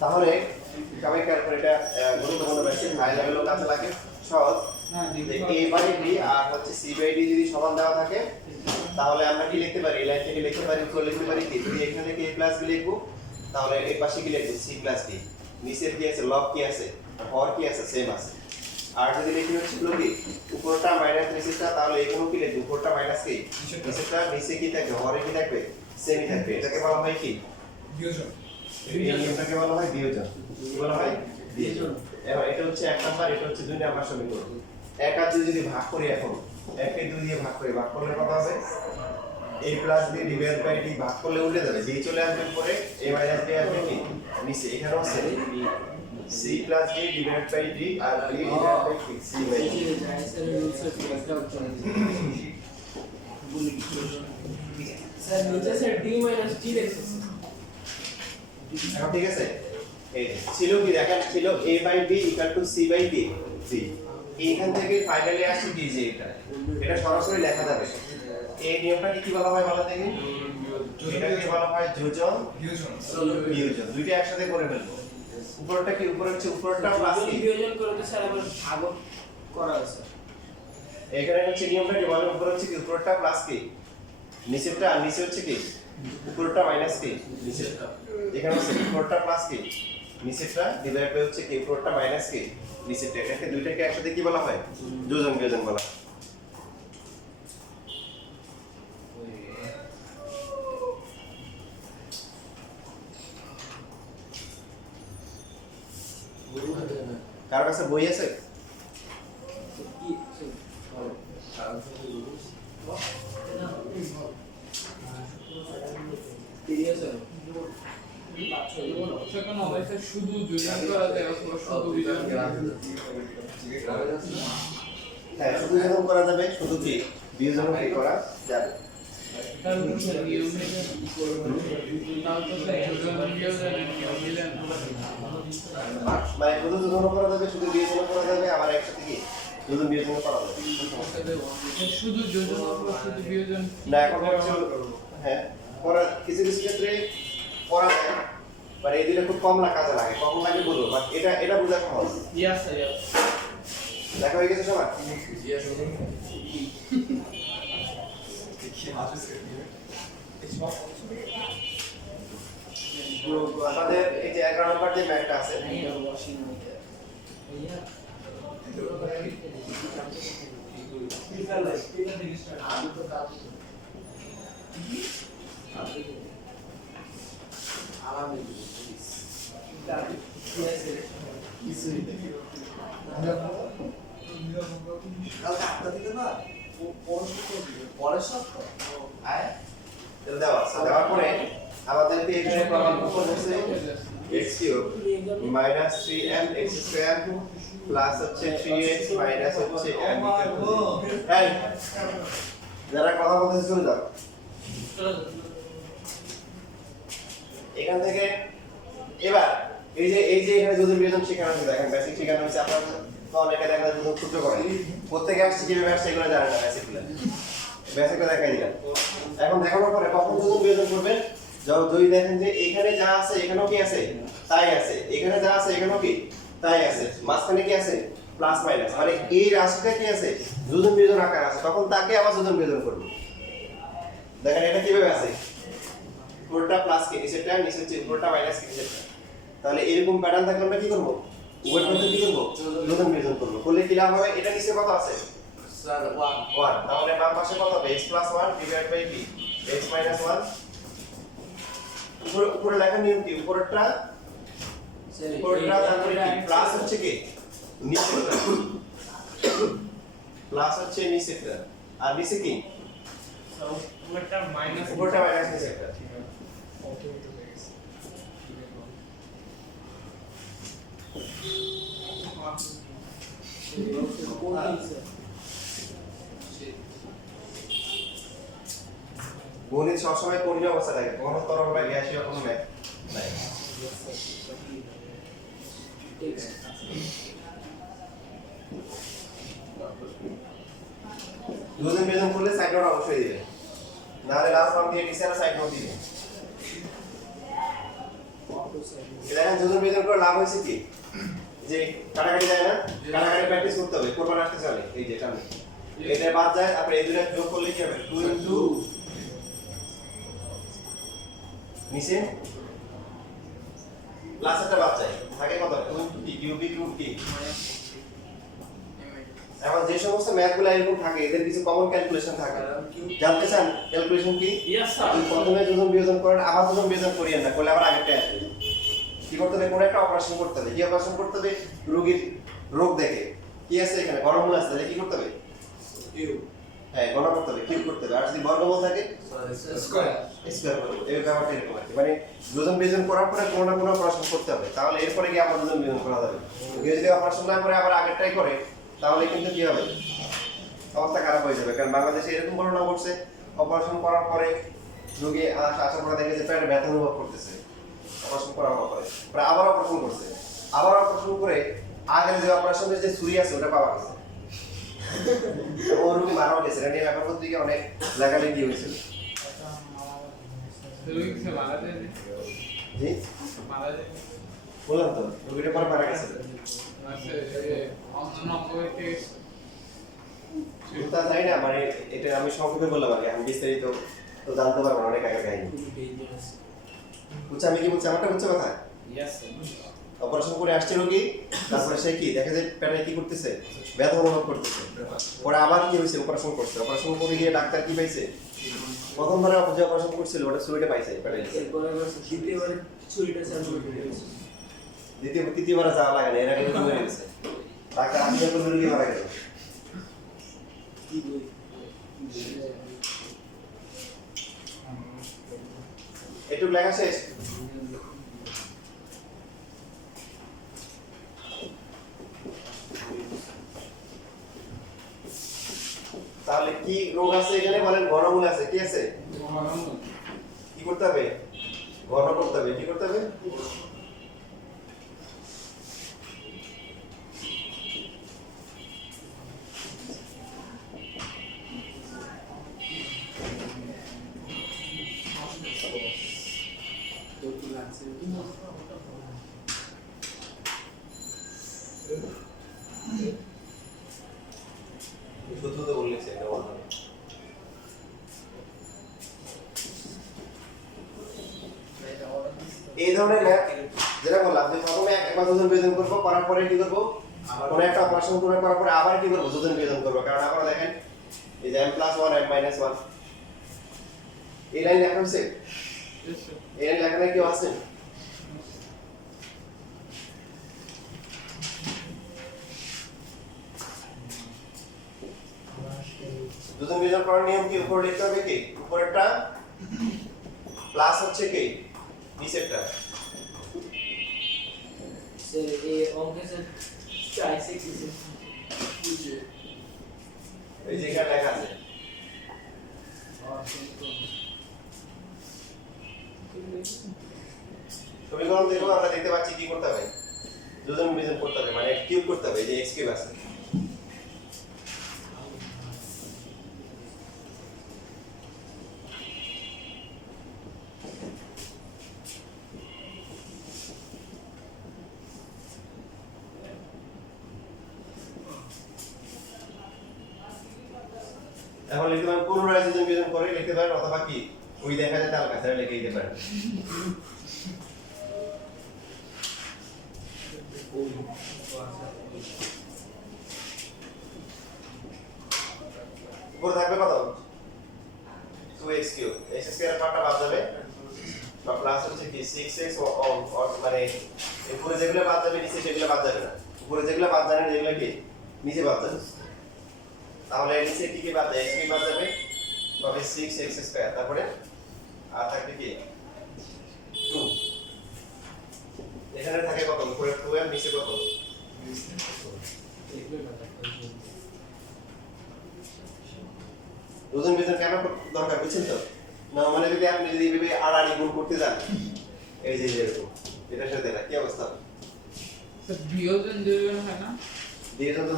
তাহলে সবাই খেয়াল করে এটা গুরুত্বপূর্ণ বিষয় হাই লেভেলও কাজে লাগে সহজ a বাই b আর হচ্ছে c বাই d যদি সমান দেওয়া থাকে তাহলে আমরা কি লিখতে পারি এই লাইন থেকে লিখতে পারি কি লিখতে পারি কি যদি এখানে লিখে a প্লাস b লিখব তাহলে এই পাশে কি লিখব c প্লাস d নিচের কি আছে লব কি আছে হর কি আছে সেম আছে আর যদি লিখি হচ্ছে কি উপরটা মাইনাস নিচেরটা তাহলে এখানে কি লিখব উপরটা মাইনাস কি নিচেরটা নিচে কি থাকবে হরে কি থাকবে সেমই থাকবে এটাকে বলা হয় কি বিয়োজন এই নিয়মটাকে বলা হয় বিয়োজন কি বলা হয় বিয়োজন এবার এটা হচ্ছে 1 নাম্বার এটা হচ্ছে 2 নাম্বার সমীকরণ 1 আর 2 যদি ভাগ করি এখন 1 কে 2 দিয়ে ভাগ করলে কত হবে a + b divide by d ভাগ করলে উল্টে যাবে b চলে আসবে পরে a - b আসবে কি নিচে এখানেও আছে c + d divide by d আর b divide by c by d sir নিচে স্যার d - d লিখছে এখন ঠিক আছে এই ছিল কি দেখেন ছিল a by b = c by d এইখান থেকে ফাইনালি আসছে কি যে এটা সরাসরি লেখা যাবে এই নিয়মটাকে কি বলা হয় বলা দেখি এটাকে বলা হয় যোজন বিয়োজন দুইটা একসাথে করে ফেলবো উপরটা কি উপরে হচ্ছে উপরটা প্লাস কি বিয়োজন করে তো স্যার আবার ভাগ করা আছে এখানে হচ্ছে নিয়মটা কি বলে উপরে হচ্ছে কি উপরটা প্লাস কি নিচেরটা আর নিচে হচ্ছে কি উপরটা মাইনাস কি নিচেরটা এখানে হচ্ছে উপরটা প্লাস কি নিচেরটা ডিভাইড বাই হচ্ছে কি উপরটা মাইনাস কি নিচেরটা এটাকে দুইটাকে একসাথে কি বলা হয় যোজন বিয়োজন বলা হয় কার কাছে বই আছে কি শুধু যোজন করা যায় অথবা শুধু বিয়োজন করা যায় হ্যাঁ শুধু যোজন করা যাবে শুধু কি বিয়োজন কি করা যাবে তার উপর নিয়ম তাও তো যোজন বিয়োজন মিলেন মানে শুধু যোজন করা যাবে শুধু বিয়োজন করা যাবে আবার একসাথে কি যোজন বিয়োজন করা যাবে শুধু যোজন অথবা শুধু বিয়োজন না এখন হচ্ছে হ্যাঁ করা কিছু কিছু ক্ষেত্রে করা যায় মানে এই দিলে খুব কম কাজে লাগে কখন লাগে বলবো বাট এটা বোঝা সহজ ইয়েস স্যার দেখা হয়ে গেছে সবার আমাদের এই যে 11 নম্বর যে ম্যাথটা আছে দেওয়ার পরে আমাদেরকে এখানে প্রমাণ করতে হচ্ছে x³ -3m x² প্লাস হচ্ছে 3x মাইনাস হচ্ছে m এই যারা কথা বলতে চলে যাও এখান থেকে এবার এই যে এখানে যোজন বিয়োজন শেখানো হচ্ছে দেখেন বেসিক শেখানো হচ্ছে আপনারা তো অনেকে দেখা যোজন সূত্র করেন প্রত্যেকে আসছে কিভাবে আসছে এগুলো জানেন না বেসিকটা দেখাই দিলাম এখন দেখানোর পরে কখন যোজন বিয়োজন করবেন যদি দেখেন যে এখানে যা আছে এখানেও কি আছে তাই আছে এখানে যা আছে এখানেও কি তাই আছে মাঝখানে কি আছে প্লাস মাইনাস মানে এই রাশিটা কি আছে যোজন বিয়োজন আকার আছে তখন তাকে আবার যোজন বিয়োজন করব দেখেন এটা কিভাবে আছে উপরটা প্লাস কি নিচেরটা নিচে হচ্ছে উপরটা মাইনাস কি নিচেরটা তাহলে এরকম প্যাটার্ন থাকলে আমরা কি করব উভয় পক্ষে কি করব যোজন বিয়োজন করব করলে কি লাভ হবে এটা নিচে কত আছে স্যার 1 তাহলে বাম পাশে কত হবে x + 1 divide by b x - 1 উপরে লেখা নিয়ম কি উপরটা তারপরে কি প্লাস হচ্ছে কি নিচেরটা প্লাস হচ্ছে নিচেরটা আর নিচে কি উপরটা মাইনাস নিচেরটা গণিত সবসময় কঠিন অবস্থা থাকে কোনো তরল বা গ্যাসীয় কোনো ম্যাথ নাই যোজন বিয়োজন করলে সাইড নোট অবশ্যই দিবে নাহলে লাস্ট ফর্ম দিয়ে নিচে সাইড নোট দিবে দেখেন যোজন বিয়োজন করে লাভ হয়েছে কি যে কাটাকাটি যায় না কাটাকাটি প্র্যাকটিস করতে হবে কোরবান আসতে চলে এই যে এটা এটা বাদ যায় আপনি এই দুটো যোগ করলে কি হবে 2 ইনটু নিচে প্লাস একটা বাদ যায় থাকে কত 2 ইনটু কি কিউবিক রুট কি এখন যে সমস্ত ম্যাথগুলো এরকম থাকে এদের কিছু কমন ক্যালকুলেশন থাকে জানতে চান ক্যালকুলেশন কি ইয়েস স্যার প্রথমে যোজন বিয়োজন করেন আবার যোজন বিয়োজন করিয়েন না করলে আবার আগেরটা আসবে কি করতে হবে কোন একটা অপারেশন করতে হবে কি অপারেশন করতে হবে রোগীর রোগ দেখে কি আছে এখানে বর্গমূল আছে তাহলে কি করতে হবে কিউ হ্যাঁ গণনা করতে হবে কিউব করতে হবে আর যদি বর্গমূল থাকে স্কয়ার স্কয়ার করব এই ব্যাপারটা এরকম আর কি। মানে যোজন বিয়োজন করার পরে কোনো না কোনো অপারেশন করতে হবে তাহলে এরপরে কি আবার যোজন বিয়োজন করা যাবে কেউ যদি অপারেশন না করে আবার আগেরটাই করে তাহলে কিন্তু কি হবে অবস্থা খারাপ হয়ে যাবে কারণ বাংলাদেশে এরকম ঘটনা ঘটছে অপারেশন করার পরে রোগী আসার পরে দেখে যে পেটে ব্যথা অনুভব করতেছে অপারেশন করার পরে পরে আবার অপারেশন করছে আবার অপারেশন করে আগের যে অপারেশনের যে ছুরি আছে ওটা পাওয়া গেছে ও রোগী মারাও গেছে এটা নিয়ে ব্যাপার পত্রিকা অনেক লেখালেখি হয়েছিল রোগীকে মারা যায় জি মারা যায় বললাম তো রোগীটা পরে মারা গেছে আছে অন্য নম্বরে তা জানি না মানে এটা আমি সংক্ষেপে বললাম আগে আমি বিস্তারিত তো জানতে পারবো না অনেক আগের কাহিনী বুঝছো আমি কি বলছি আমারটা বুঝছো কথা ইয়েস অপারেশন করে আসছে রোগী তারপরে সে কি দেখে যে পেটে কি করতেছে ব্যথা অনুভব করতেছে পরে আবার কি হয়েছে অপারেশন করছে অপারেশন করে গিয়ে ডাক্তার কি পাইছে প্রথমবারে যে অপারেশন করছিল ওটা ছুরিটা পাইছে পেটে এরপরে দ্বিতীয়বার ছুরিটা চালু করে দিয়েছে তৃতীয়বার যাওয়া লাগে না এর আগে রোগী মরে গেছে ডাক্তার আসলে করে রোগী মারা গেল একটু লেখা শেষ তাহলে কি রোগ আছে এখানে বলেন ঘনমূল আছে কি আছে কি করতে হবে ঘন করতে হবে কি করতে হবে শুধু তো বললেছে এটা বলতে হবে। এই ধরনের ম্যাথ যেটা বললাম যে প্রথমে একবার যোজন বিয়োজন করবো করার পরে কি করবো কোনো একটা অপারেশন করে করার পরে আবার কি করবো যোজন বিয়োজন করবো কারণ আবার দেখেন এই যে m+1 m-1 এই লাইন লেখা হয়েছে এই লাইন লেখা নাই কেউ আছে যোজন বিয়োজন করার নিয়ম কি উপরে লিখতে হবে কি উপরেরটা প্লাস হচ্ছে কি নিচেরটা স্যার এই অঙ্কে স্যার চাইছে কি স্যার এই যে এখানে লেখা আছে সমীকরণ দেখো আমরা দেখতে পাচ্ছি কি করতে হবে যোজন বিয়োজন করতে হবে মানে কিউব করতে হবে এই যে x কিউব আছে এখন লিখতে পারেন পুনরায় যোজন বিয়োজন করে লিখতে পারেন অথবা কি ওই দেখা যায় তার কাছে লিখে দিতে পারেন উপরে থাকবে কত 2x কিউব x স্কয়ার পার্টটা বাদ যাবে বা প্লাস হচ্ছে কি 6x মানে উপরে যেগুলো বাদ যাবে নিচে সেগুলো বাদ যাবে না উপরে যেগুলো বাদ যাবে যেগুলো কি নিচে বাদ যাবে তাহলে নিচে কি কি বাদ যায় x কি বাদ যাবে তবে 6x স্কয়ার তারপরে আর থাকবে কি 2 এখানে থাকে কত উপরে 2 এর নিচে কত যোজন বিয়োজন কেন দরকার বুঝছেন তো না মানে যদি আপনি যদি এইভাবে আড়াআড়ি গুণ করতে যান এই যে এরকম এটার সাথে না কি অবস্থা স্যার বিয়োজন বিয়োজন হয় না বিয়োজন তো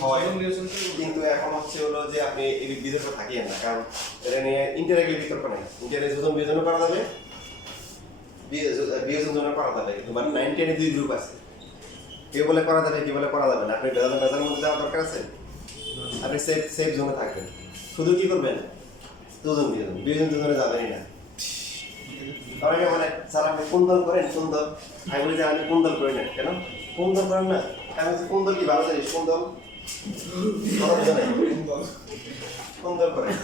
হয় কিন্তু এখন হচ্ছে হলো যে আপনি এই বিতর্ক থাকিয়েন না কারণ এটা নিয়ে ইন্টারেক্টলি বিতর্ক নাই ইন্টারেক্ট যোজন বিয়োজনও করা যাবে বিয়োজন জন্য করা যাবে কিন্তু বাট 9 10 এ দুই গ্রুপ আছে কেউ বলে করা যাবে কি বলে করা যাবে না আপনি বেজালের মধ্যে যাওয়ার দরকার আছে আপনি সেফ জোনে থাকবেন শুধু কি করবেন দুজন বিয়োজন জোনে যাবেনই না অনেকে বলে স্যার আপনি কোন দল করেন কোন দল আমি বলি যে আমি কোন দল করি না কেন কোন দল করেন না আমি বলছি কোন দল কি ভালো জানিস কোন দল কোন দল করেন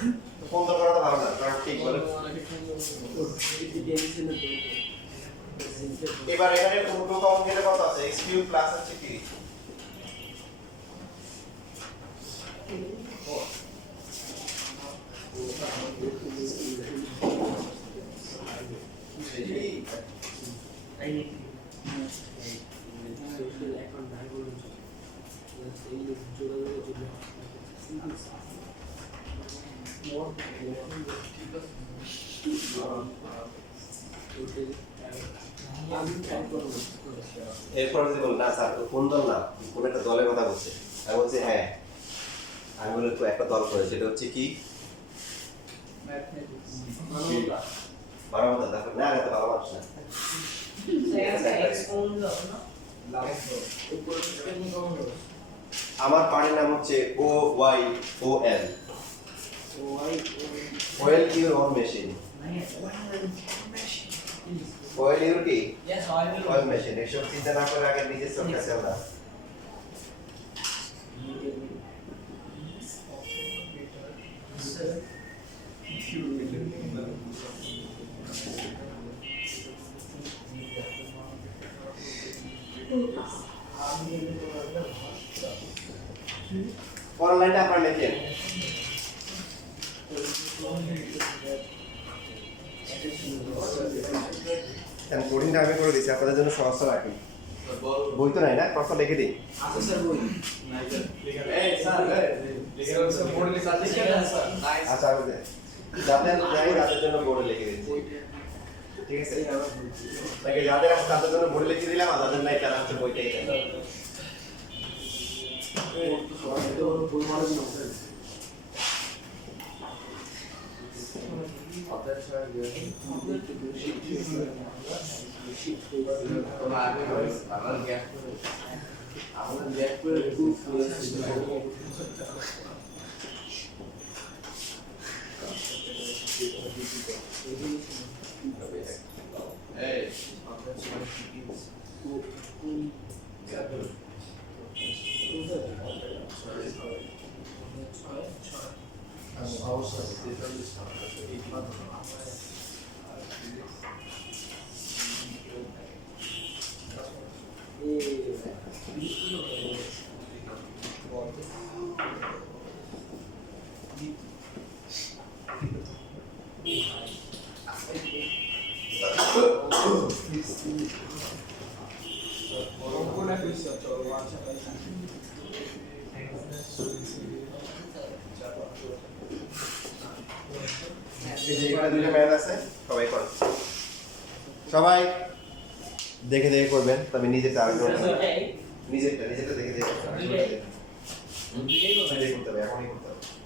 কোন দল করা তো ভালো না কারণ ঠিক বলে এবার এখানে টু কমন গেলে কত আছে x কিউব প্লাস আছে কি এরপর যদি বল না স্যার কোন দল না কোন একটা দলের কথা বলছে আমি বলছি হ্যাঁ আমি বলি তো একটা দল করে সেটা হচ্ছে কি বারোটা তারপর না এটা ভালো মানুষ না আমার পার্টির নাম হচ্ছে O Y O L oil your own machine oil your কি ওয়েল মেশিন এসব চিন্তা না করে আগে নিজের চোখে চলা পরের লাইনটা আপনারা লিখেন কোডিংটা আমি করে দিচ্ছি আপনাদের জন্য সহজ রাখি বই তো নাই না প্রশ্ন লিখে দিই আচ্ছা যাদের নাই তাদের জন্য বোর্ডে লিখে দিচ্ছি ঠিক আছে তাকে যাদের আছে তাদের জন্য বোর্ডে লিখে দিলাম আর যাদের নাই তারা হচ্ছে বই থেকে সবাই দেখে দেখে করবেন তবে নিজেরটা নিজেরটা দেখে দেখে করতে হবে এখনই করতে হবে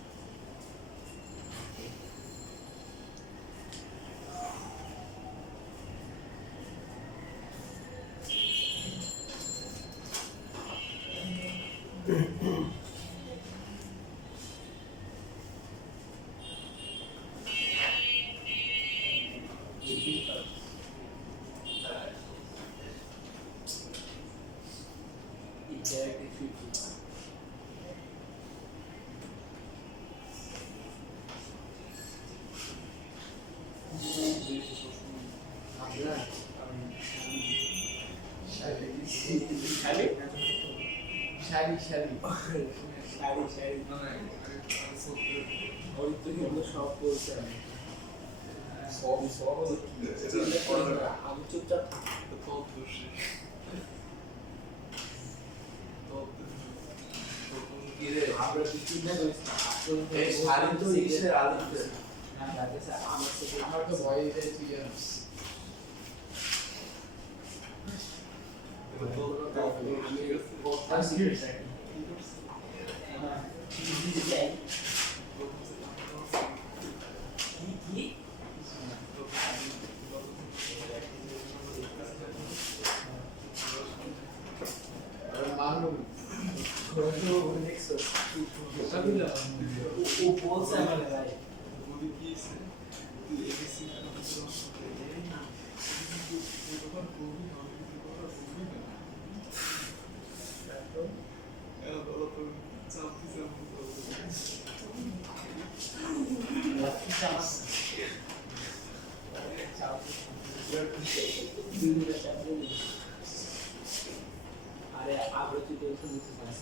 আরে আবৃত্তি তো নিতে পারছ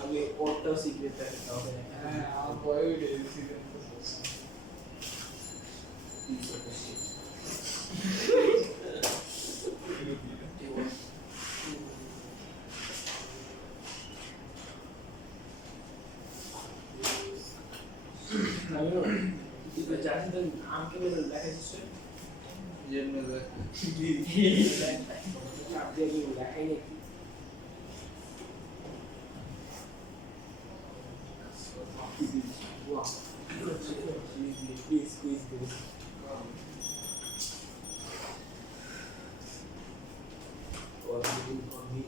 আমি ওরটাও সিক্রেট রাখতে হবে হ্যাঁ আমার বয়ও গেছি আমাকে বলে দেখাইছিস যেমন দেখাই নাকি Wow. Please. Or you on me.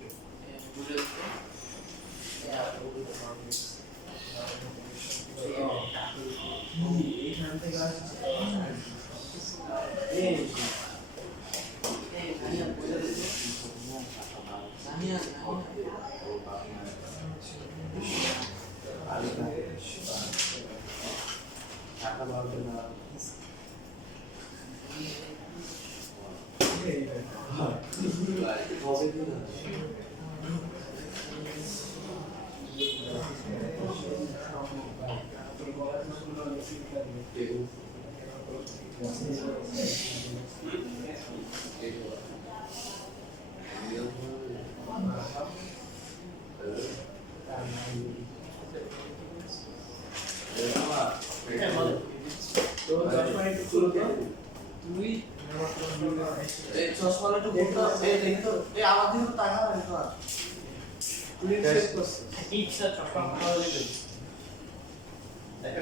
Yeah, over the markets. এইখান থেকে আসছে টাকা পাবে না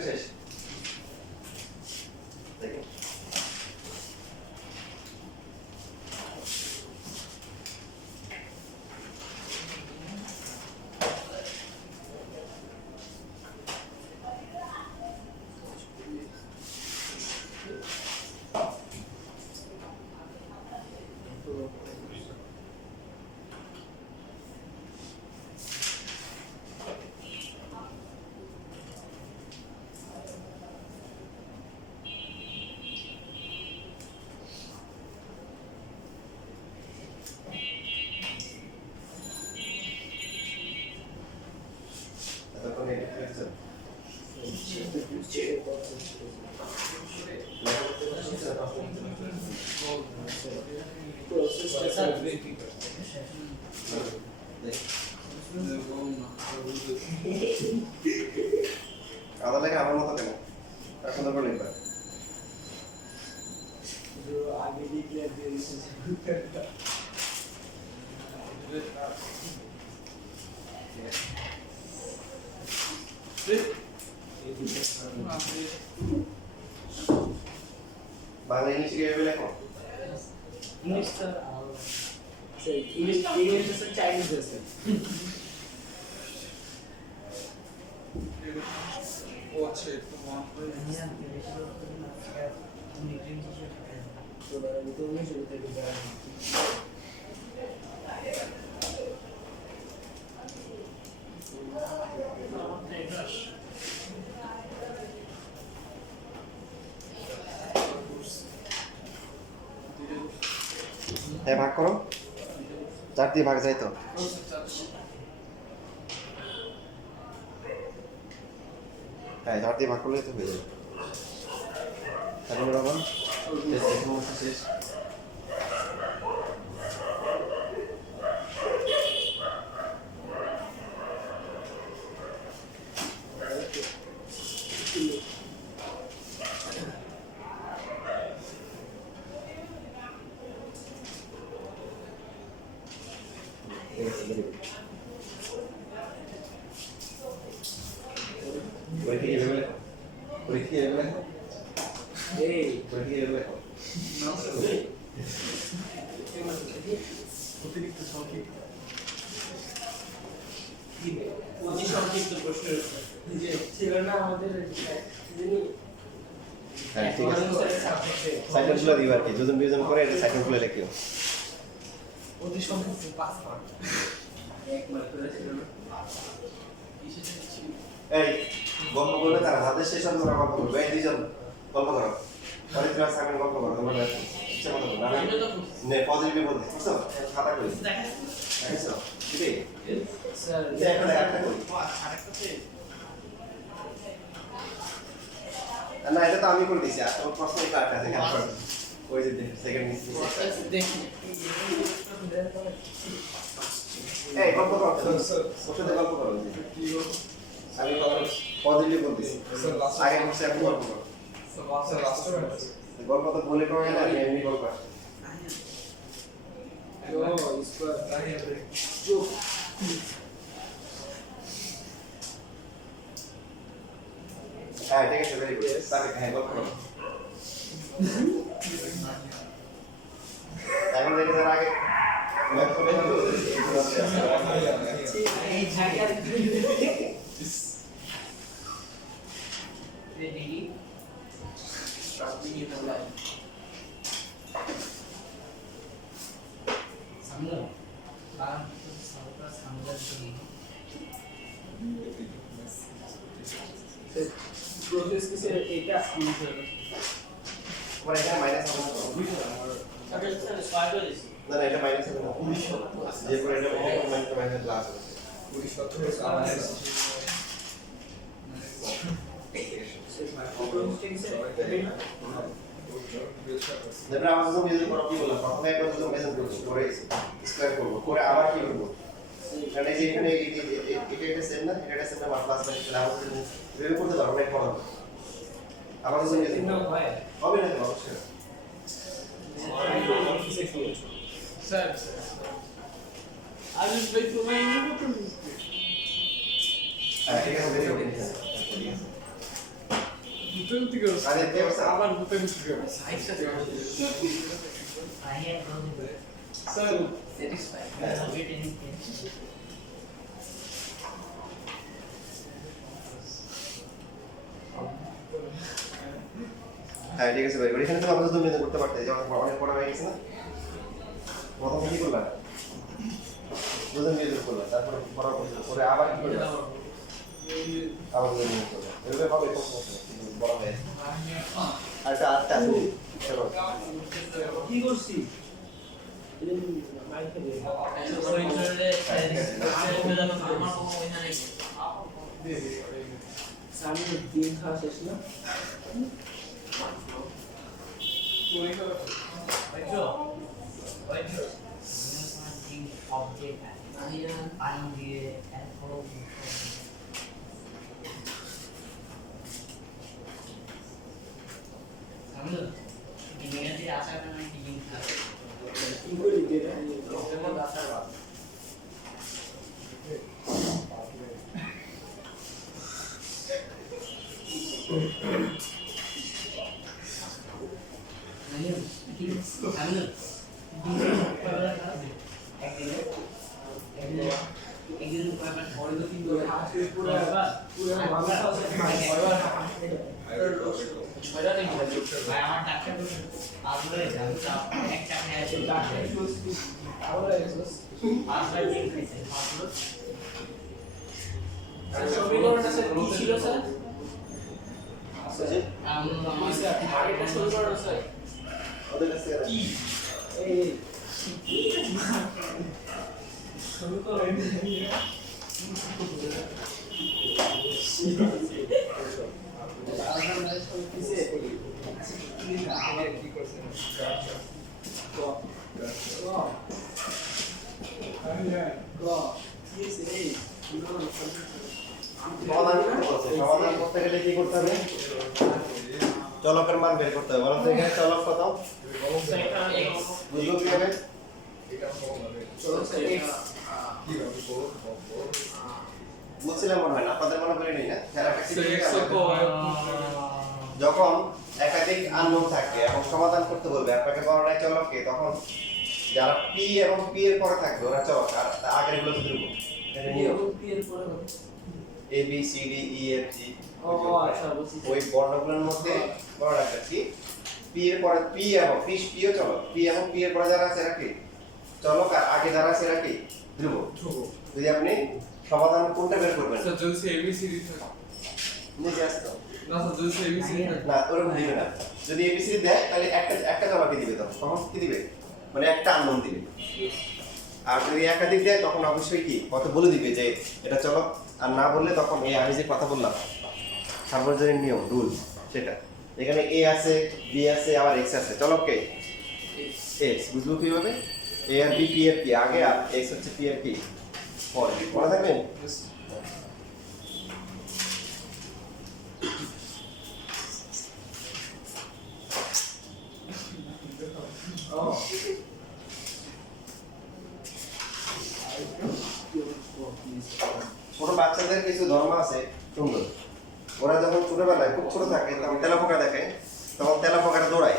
শেষ আদা লাগে আমার মতো কেন এখন তো লিখবা আগে ডিক্লেয়ার দিয়ে দিয়েছে বাংলা ইংলিশ কিভাবে লেখো ইংলিশটা ইংলিশ আছে চাইনিজ আছে Watch it. হ্যাঁ ভাগ করো 4 দিয়ে ভাগ যায় তো হ্যাঁ 4 দিয়ে ভাগ করলে তো হয়ে যাবে তাহলে রকম শেষ সংক্ষিপ্ত প্রশ্ন ছিল না আমাদের হ্যাঁ ঠিক আছে সাইকেলগুলো দিবা আর কি যোজন বিয়োজন করে এটা সাইকেলগুলো লিখিও অতি সংখ্যক 5 মার্ক 1 মার্ক করে ছিল না এই গল্প করবে তার হাতে শেষ হবে ওরা গল্প করবে এই দুইজন গল্প করো পরিত্রা সামনে গল্প করো তোমরা ইচ্ছা মতো করো না নে পজিটিভ বলতে বুঝছো খাতা করি দেখেছো দিদি স্যার এটা একটা করি না এটা তো আমি করে দিছি আর তোমার প্রশ্ন একটা আছে খেয়াল করো ওই যে সেকেন্ড মিস্টেক দেখি এই গল্প করো ওর সাথে গল্প করো আমি পজিটিভ বলতেছি আগে বসে আপনি গল্প করো গল্প তো বলে করো না এমনি গল্প আসে ও স্কোয়ার চুপ হ্যাঁ ঠিক আছে ভেরি গুড তাহলে হ্যাঁ গল্প করো এখন দেখে যারা আগে এই জায়গার প্রসেস কি স্যার এটা তোমার এখানে মাইনাস হবে না না এটা মাইনাস হবে না যে করে এটা মাইনাস মাইনাস প্লাস হবে তারপরে আমাদের তো মেজার করা কি বললাম প্রথমে একবার তো মেজার করব করে স্কয়ার করব করে আবার কি করব কারণ এই যে এখানে এটা একটা সেম না এটা একটা সেম না প্লাস মাইনাস তাহলে আমাদের ভেবে করতে পারবো না পড়া আমাদের তো মেজার না হয় হবে না তো অবশ্যই স্যার আজ ভাই তুমি নিব তো হ্যাঁ ঠিক আছে ভেরি গুড দুটো থেকে আরে দেব আবার দুটো থেকে স্যার হ্যাঁ ঠিক আছে ভাই এখানে তো আমরা তো মেজার করতে পারতে যে অনেক পড়া হয়ে গেছে না প্রথমে কি করলাম দুজন মেজার করলাম তারপরে পড়া করে আবার কি করলাম আবার মেজার করলাম এভাবে হবে তো বড় হয়ে আর একটা আটটা আছে চলো কি করছি মাইকে দে সামনে দিন খাওয়া শেষ না কি করি এটা সমীকরণটা স্যার কি ছিল স্যার আগেরটা সমীকরণ স্যার ওদের কাছে কি এই সমীকরণ সমাধান করতে গেলে কি করতে হবে চলকের মান বের করতে হবে বলুন তো এখানে চলক কত বুঝলো কি হবে বুঝছিলাম মনে হয় না আপনাদের মনে করে নেই না যখন একাধিক আননোন থাকে এবং সমাধান করতে বলবে আপনাকে বড়টাই চলককে তখন যারা পি এবং পি এর পরে থাকবে ওরা চলক আর আগের গুলো তো ধ্রুব এটা নিয়ম A B C D E F G ও আচ্ছা বুঝছি ওই বর্ণগুলোর মধ্যে বড় রাখা কি পি এর পরে পি এবং ফিশ পিও চলো পি এবং পি এর পরে যারা আছে এরা কি চলো আগে যারা আছে এরা কি ধ্রুব যদি আপনি সমাধান কোনটা বের করবেন স্যার যদি এবিসিডি থাকে নিজে আসতো না স্যার যদি এবিসিডি থাকে না ওরকম দিবে না যদি এবিসি দেয় তাহলে একটা একটা জবাবই দিবে তখন কি দিবে মানে একটা আননোন দিবে আর যদি একাধিক দেয় তখন অবশ্যই কি কত বলে দিবে যে এটা চলো আর না বললে তখন এই আমি যে কথা বললাম সার্বজনীন নিয়ম রুল সেটা এখানে এ আছে বি আছে আবার এক্স আছে চলো কে এক্স বুঝবো কিভাবে এ আর বি পি এর কি আগে আর এক্স হচ্ছে পি এর কি পরে মনে থাকবে ছোট বাচ্চাদের কিছু ধর্ম আছে সুন্দর ওরা যখন ছোটবেলায় খুব ছোট থাকে তখন তেলাপোকা দেখে তখন তেলাপোকাটা দৌড়ায়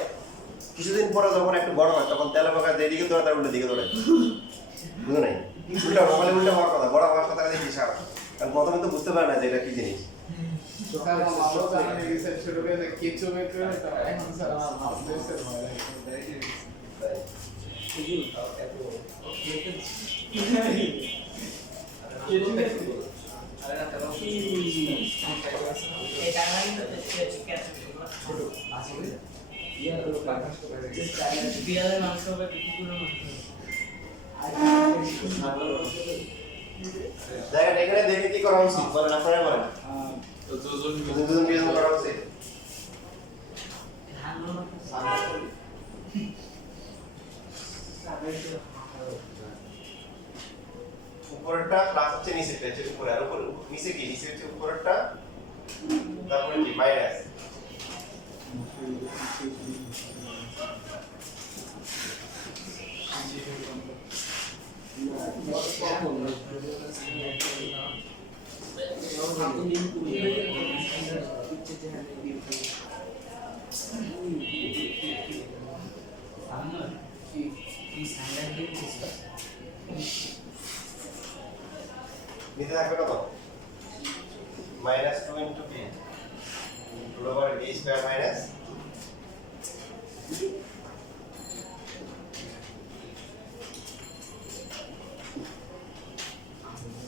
কিছুদিন পরে যখন একটু বড় হয় তখন তেলাপোকা যেদিকে দৌড়ায় তার উল্টো দিকে দৌড়ায় বুঝো নাই উল্টা নর্মালি উল্টা হওয়ার কথা বড় হওয়ার কথা দেখি সারা কারণ প্রথমে তো বুঝতে পারে না যে এটা কি জিনিস স্যার আমারও জানা নেই স্যার ছোটবেলায় কেঁচো বের করে তো এখন স্যার আমাদের স্যার ভয় লাগে বিড়ালের মাংস হবে কুকুরের মাংস দেখেন এখানে দেখে কি করা উচিত বলেন আপনারা বলেন তো যোজন দুজন বিয়োজন করা উচিত উপরেরটা প্লাস হচ্ছে নিচেরটা হচ্ছে উপরে আর উপরে নিচে কি নিচে হচ্ছে উপরেরটা তারপরে কি মাইনাস নিতে থাকবে কত -2 into b root over a square minus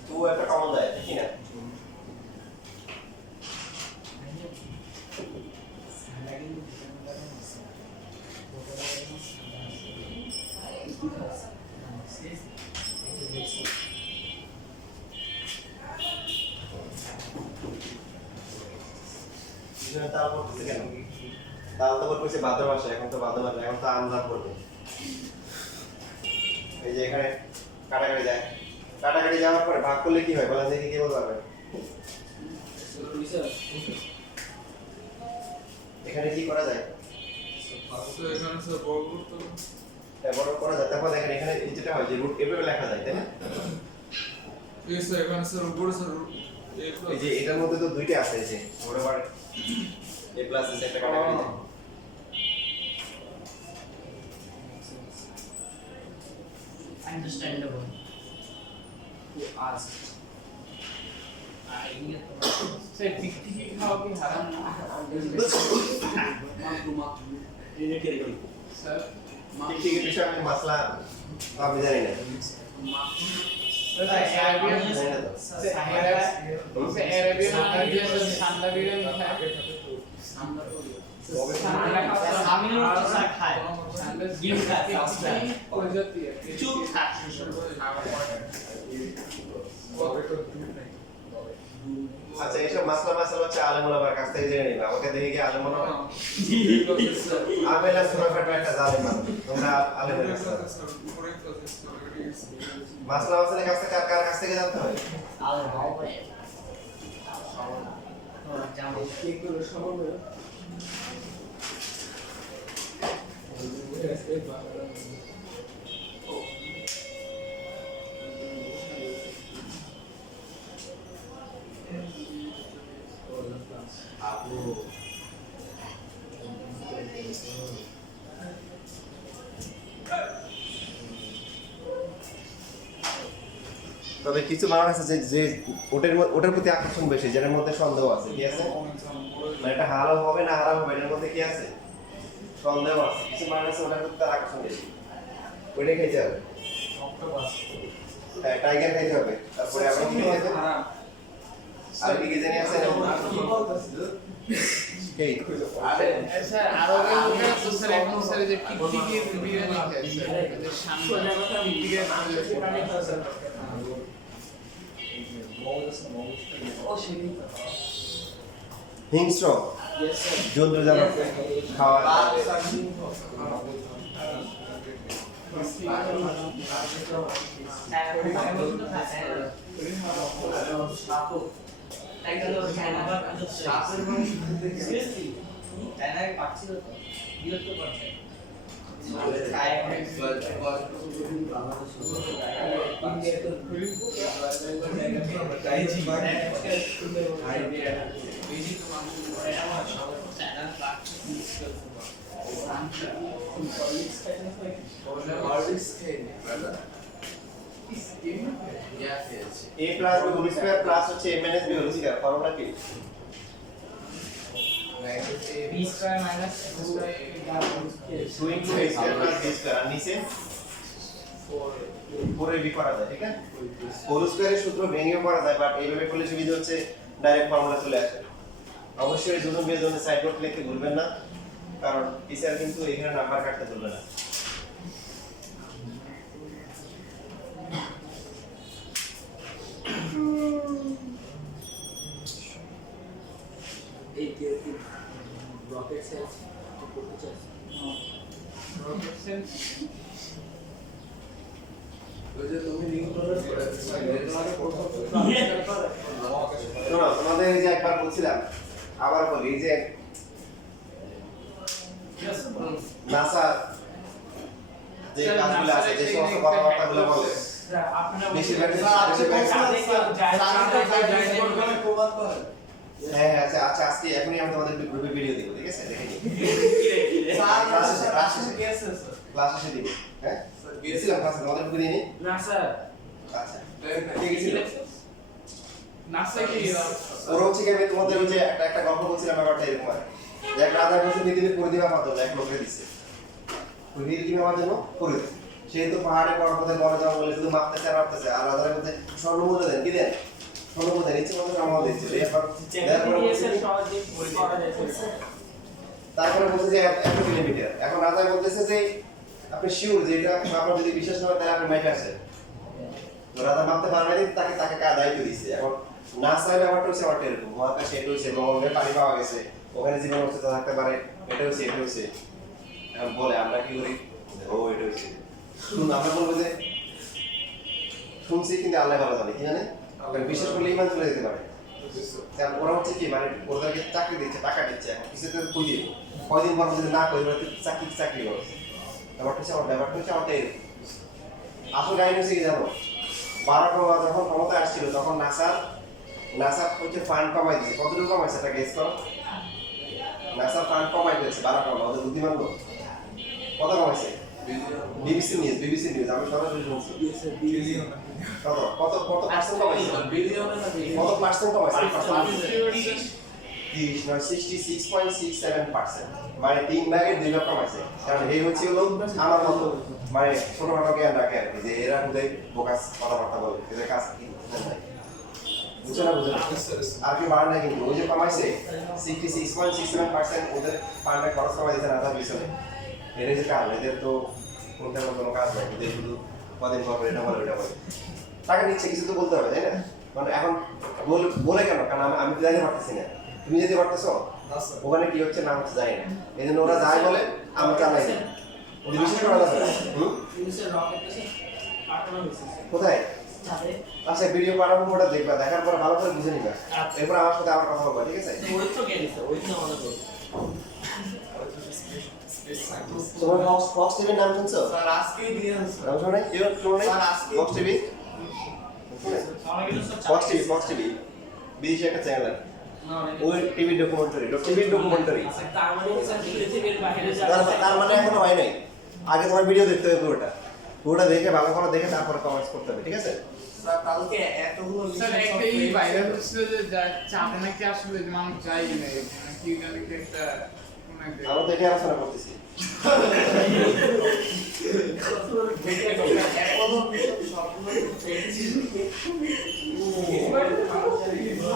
তো একটা কমন যায় ঠিক না তাল করতেছে কেন তাল তো করতেছে ভাদ্র মাসে এখন তো ভাদ্র মাসে এখন তো আমদান করবে এই যে এখানে কাটাকাটি যায় কাটাকাটি যাওয়ার পরে ভাগ করলে কি হয় বলেন দেখি কি বলতে পারবেন এখানে কি করা যায় স্যার এখানে স্যার বড় করতে হবে বড় করা যায় তারপর দেখেন এখানে যেটা হয় যে রুট এভাবে লেখা যায় তাই না এই স্যার এখানে স্যার উপরে স্যার এই যে এটার মধ্যে তো দুইটা আছে এই যে ওর আবার a প্লাস আছে একটা কাটাকাটি যায় understandable you ask স্যার টিকটিকি খাওয়া কি হারাম না স্যার ঠিক আছে বিষয় আমি মাসলা আমি জানি না আচ্ছা এইসব মাসলা মাসালা হচ্ছে আলেমুল আমার কাছ থেকে জেনে নিবা আমাকে দেখে কি আলেমুল আমেলা সুরাফাটা একটা জালেম মানুষ তোমরা আলেমের কাছে মাসলা মাসালের কাছ থেকে কার কাছ থেকে জানতে হয় তবে কিছু মানুষ আছে যে ওটার প্রতি আকর্ষণ বেশি, যেটার মধ্যে সন্দেহ আছে, কি আছে? মানে এটা হারাম হবে না হারাম হবে এটার মধ্যে কি আছে? সন্দেহ আছে। কিছু মানুষ আছে ওটার প্রতি তার আকর্ষণ বেশি, ওইটাই খাইতে হবে। হ্যাঁ, টাইগার খাইতে হবে। তারপরে আবার কি খাইতে হবে? আর কি জানি আছে না? এই স্যার আরো লোকেরা তো স্যার এখন স্যার যে টিকটিকির বিরিয়ানি খায় স্যার যে সামনে টিকটিকির নাম আছে হিংস্র জন্তু জানোয়ার খাওয়া a plus b whole square plus হচ্ছে a minus b whole square formula কি? b square minus 2 into a square plus b square আর নিচে 4ab করা যায়, ঠিক আছে? হোল স্কয়ারের সূত্র ভেঙেও করা যায়, বাট এইভাবে করলে সুবিধা হচ্ছে ডাইরেক্ট ফর্মুলা চলে আসে। অবশ্যই দুজন বিয়োজন সাইড নোট লিখতে ভুলবেন না, কারণ টিচার কিন্তু এখানে নাম্বার কাটতে বলবে না। এই রকেট সেলস করতে চাই রকেট সেন্স শোনো, তোমাদের এই যে একবার বলছিলাম, আবার বলি, এই যে নাসা যে কাজগুলো আছে, যে সমস্ত কথাবার্তাগুলো বলে, বেশিরভাগ হ্যাঁ আচ্ছা আচ্ছা, আজকে এখনই আমি তোমাদের গ্রুপে ভিডিও দিব, ঠিক আছে? দেখে নিই ক্লাস শেষে দিব। হ্যাঁ গিয়েছিলাম ক্লাসে, তোমাদের গ্রুপে দিইনি? না স্যার। আচ্ছা ঠিক আছে। নাসা কি ওর হচ্ছে কি, আমি তোমাদের ওই যে একটা গল্প বলছিলাম, ব্যাপারটা এরকম হয় যে এক রাজা বসে পৃথিবী করে দিবা মাত্র এক লোককে দিচ্ছে, পৃথিবী আমার জন্য করে দিচ্ছে। সেই তো পাহাড়ে পর্বতে বড় জঙ্গলে শুধু মাপতেছে আর মাপতেছে, আর রাজার মধ্যে স্বর্ণমুদ্রা দেন, কি দেন? স্বর্ণমুদ্রা ইচ্ছে মতো জমা দিচ্ছে। তারপরে বলছে যে 1 কিলোমিটার। এখন রাজা বলতেছে যে আপনি শিওর যে এটা আপনার যদি বিশ্বাস না হয় তাহলে আপনি মাইকে আসেন। রাজা মাপতে পারে না, তাকে তাকে দায়িত্ব দিচ্ছে। এখন নাসার ব্যাপারটা হচ্ছে আমার এরকম, মহাকাশে এটা হচ্ছে মঙ্গলে পানি পাওয়া গেছে, ওখানে জীবন অস্তিত্ব থাকতে পারে, এটা হচ্ছে এটা হচ্ছে। এখন বলে আমরা কি করি, ও এটা হচ্ছে শুনুন, আমরা বলবো যে শুনছি কিন্তু আল্লাহ ভালো জানে, কি জানে? বিশেষ করলে ইমান চলে যেতে পারে। কারণ ওরা হচ্ছে কি, মানে ওদেরকে চাকরি দিচ্ছে, টাকা দিচ্ছে, এখন কিছুতে কই দিব, কয়দিন পর যদি না কই ওরা চাকরি করছে। ব্যাপারটা হচ্ছে আমার আসল কাহিনী হচ্ছে কি জানো, বারাক ওবামা যখন ক্ষমতায় আসছিল তখন নাসা হচ্ছে ফান্ড কমাই দিয়েছে। কতটুকু কমাইছে এটা গেস করো? নাসা ফান্ড কমাই দিয়েছে বারাক ওবামা, ওদের বুদ্ধিমান লোক। কত কমাইছে? বিবিসি নিউজ আমি সরাসরি শুনছি। কত কত কত পার্সেন্ট কমাইছে? কত পার্সেন্ট কমাইছে? 66.67%, মানে 3 ভাগের 2 ভাগ কমাইছে। কারণ এই হচ্ছে হলো আমার মতো মানে ছোটখাটো জ্ঞান রাখে আর কি, যে এরা বোধহয় বোকাস কথাবার্তা বলে, এদের কাজ কি নাই, বুঝছো না? বুঝো আর কি বাড়ে না, কিন্তু ওই যে কমাইছে 66.67%, ওদের পান্ডা খরচ কমাই দিয়েছে না তার পিছনে। এটাই যে কারণ, এদের তো কোনো কাজ নাই, এদের শুধু কদিন পর এটা বলে ওইটা বলে, টাকা নিচ্ছে, কিছু তো বলতে হবে, তাই না? মানে এখন বলে কেন? কারণ আমি তো জানি পারতেছি না, তুমি যেতে পারতেছো, ওখানে কি হচ্ছে না হচ্ছে জানি না, এই জন্য ওরা যাই বলে আমরা চালাই না। ওদের বিশ্বাস করা যাবে কোথায়? আচ্ছা ভিডিও পাঠাবো, ওটা দেখবা, দেখার পর ভালো করে বুঝে নিবা, এরপর আমার সাথে আবার কথা বলবা, ঠিক আছে? তোমার ফক্স টিভির নাম শুনছো? স্যার আজকেই দিয়েন স্যার। নাম শুনে কেউ শুনে স্যার আজকে ফক্স টিভি, ফক্স টিভি বিদেশি একটা চ্যানেল, ওই টিভি ডকুমেন্টারি তার মানে এখনো হয় নাই, আগে তোমার ভিডিও দেখতে হবে পুরোটা, পুরোটা দেখে ভালো করে দেখে তারপরে কমেন্টস করতে হবে, ঠিক আছে? স্যার কালকে এতগুলো স্যার mission একটা সব এই হয়ে ভাইরাল গেছে। হচ্ছে যে চাপে নাকি আসলে যে মানুষ যাই না এখানে কি জানি কি একটা কোন একটা আমরা তো এটা আলোচনা করতেছি। এতগুলো mission সবগুলো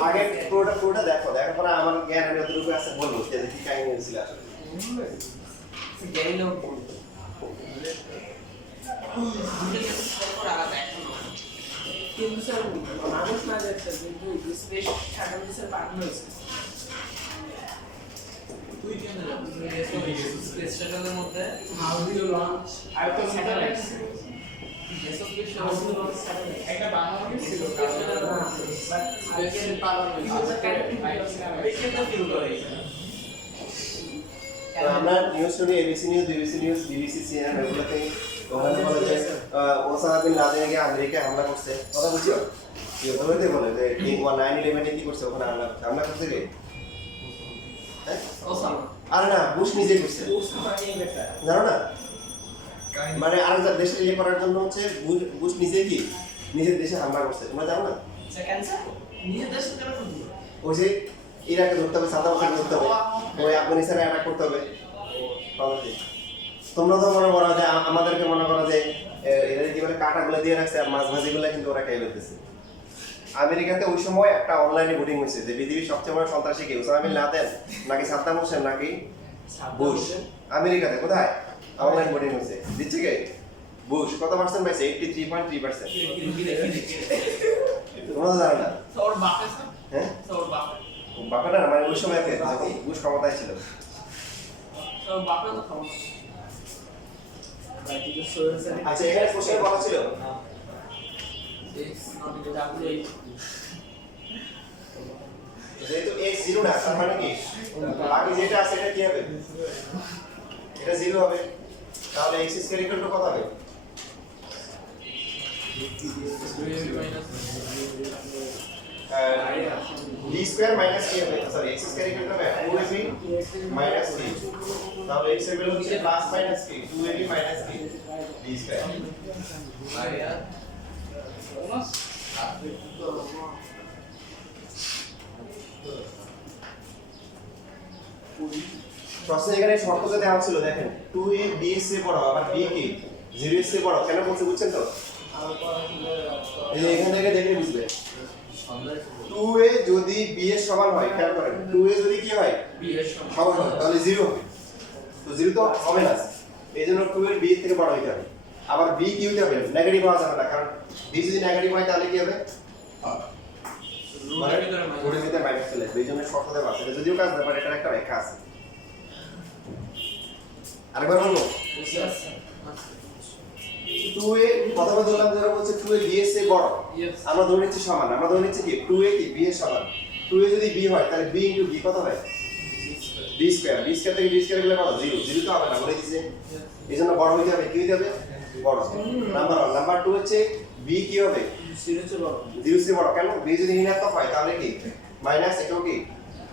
আগে পুরোটা দেখো, দেখার পরে আমার জ্ঞান আমি যতটুকু আছে বলবো যে কি কাহিনী হয়েছিল আসলে। জানি না কিন্তু স্যার মানুষ না যাচ্ছে কিন্তু স্পেস সাধারণত স্যার পাঠানো হয়েছে তুই কেন স্পেস স্টেশনের মধ্যে হাউ ডু লঞ্চ আর তো স্যাটেলাইট একটা বানানো ছিল স্পেস পালন তো আমরা নিউজ শুনি, ABC news, BBC news, BBC, CNN এগুলোতে ওখানে বলে যে ওসামা বিন লাদেন গিয়ে আমেরিকায় হামলা করছে, কথা বুঝছো? ওগুলোতে বলে যে 9/11 কি করছে ওখানে হামলা করছে কে? হ্যাঁ? আরে না, বুশ নিজেই করছে, জানো না? মানে আরেকটা দেশে ইয়ে করার জন্য হচ্ছে বুশ নিজে কি নিজের দেশে হামলা করছে, তোমরা জানো না? ওই যে ইরাকে ধরতে হবে, সাদাম খান ধরতে হবে, ওই আফগানিস্তানে অ্যাটাক করতে হবে। তোমরা তো মনে করো যে আমাদেরকে মনে করো যে এরা কি বলে কাঁটাগুলো দিয়ে রাখছে আর মাছ ভাজিগুলো কিন্তু ওরা খেয়ে ফেলতেছে। আমেরিকাতে ওই সময় একটা অনলাইনে ভোটিং হয়েছে যে পৃথিবীর সবচেয়ে বড় সন্ত্রাসী কে, ওসামা বিন লাদেন নাকি সাদ্দাম হোসেন নাকি বুশ? আমেরিকাতে কোথায় অনলাইন ভোটিং হয়েছে? দিচ্ছে কে? বুশ। কত পার্সেন্ট পাইছে? 83.3%। তোমরা তো জানো না? হ্যাঁ, বাপেটা না, মানে ওই সময় যখন বুশ ক্ষমতায় ছিল। আচ্ছা, এখানে কোশ্চেন বলা ছিল যেহেতু x 0 না, তার মানে কি বাকি যেটা আছে এটা কি হবে? এটা 0 হবে। তাহলে x স্কয়ার ইকুয়াল টু কত হবে? b স্কয়ার মাইনাস কি হবে? Sorry, x square equal to হবে 2ab মাইনাস b। তাহলে x এর ভ্যালু হচ্ছে প্লাস মাইনাস কি 2ab মাইনাস কি b স্কয়ার। প্রশ্ন এখানে শর্ততে দেওয়া ছিল, দেখেন 2a b এর চেয়ে বড়, আবার b কি 0 এর চেয়ে বড়। কেন বলতে বুঝছেন তো? এই যে এখান থেকে দেখে বুঝবে 2a যদি b এর সমান হয়, খেয়াল করেন 2a যদি কি হয় সমান হয় তাহলে 0 হবে। তো 0 তো হবে না, এইজন্য 2 এর b এর থেকে বড় হতে হবে। আবার b কি হতে হবে? নেগেটিভ হওয়া যাবে না, কারণ b যদি নেগেটিভ হয় তাহলে কি হবে? রুটের ভিতরে মাইনাস চলে আসবে। এইজন্য শর্ত দেওয়া আছে, এটা যদিও কাজ না, বাট এটার একটা ব্যাখ্যা আছে। আরেকবার বলবো, 2a প্রথমে ধরলাম যারা বলছে 2a b এর চেয়ে বড়, আমরা ধরে নিচ্ছি সমান, আমরা ধরে নিচ্ছি কি 2a কি b এর সমান। 2a যদি b হয় তাহলে b ইনটু b কত হয়? b square. b স্কয়ার থেকে b স্কয়ার গেলে কত? 0। 0 তো হবে না, বলে দিয়েছে। এইজন্য বড় হইতে হবে, কি হইতে হবে? বড়। নাম্বার 1। নাম্বার 2 হচ্ছে b কি হবে? 0 চেয়ে বড়। কেন? b যদি ঋণাত্মক হয় তাহলে কি মাইনাস, এটাও কি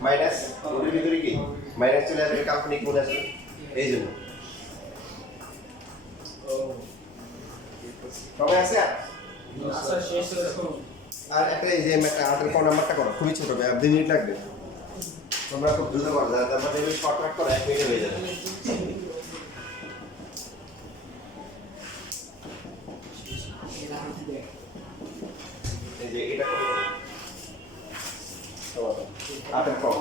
মাইনাস, রুটের ভিতরে কি মাইনাস চলে আসবে, কাল্পনিক মনে আসবে, এইজন্য। সবাই আছে? আর একটা এই যে একটা 8 নাম্বারটা করো, খুবই ছোট, 2 মিনিট লাগবে। তোমরা খুব দ্রুত করো, তারপর দেখবে শর্টকাট করো, 1 মিনিটে হয়ে যাবে। এই যে এটা করে দাও। তোমার 8 কম।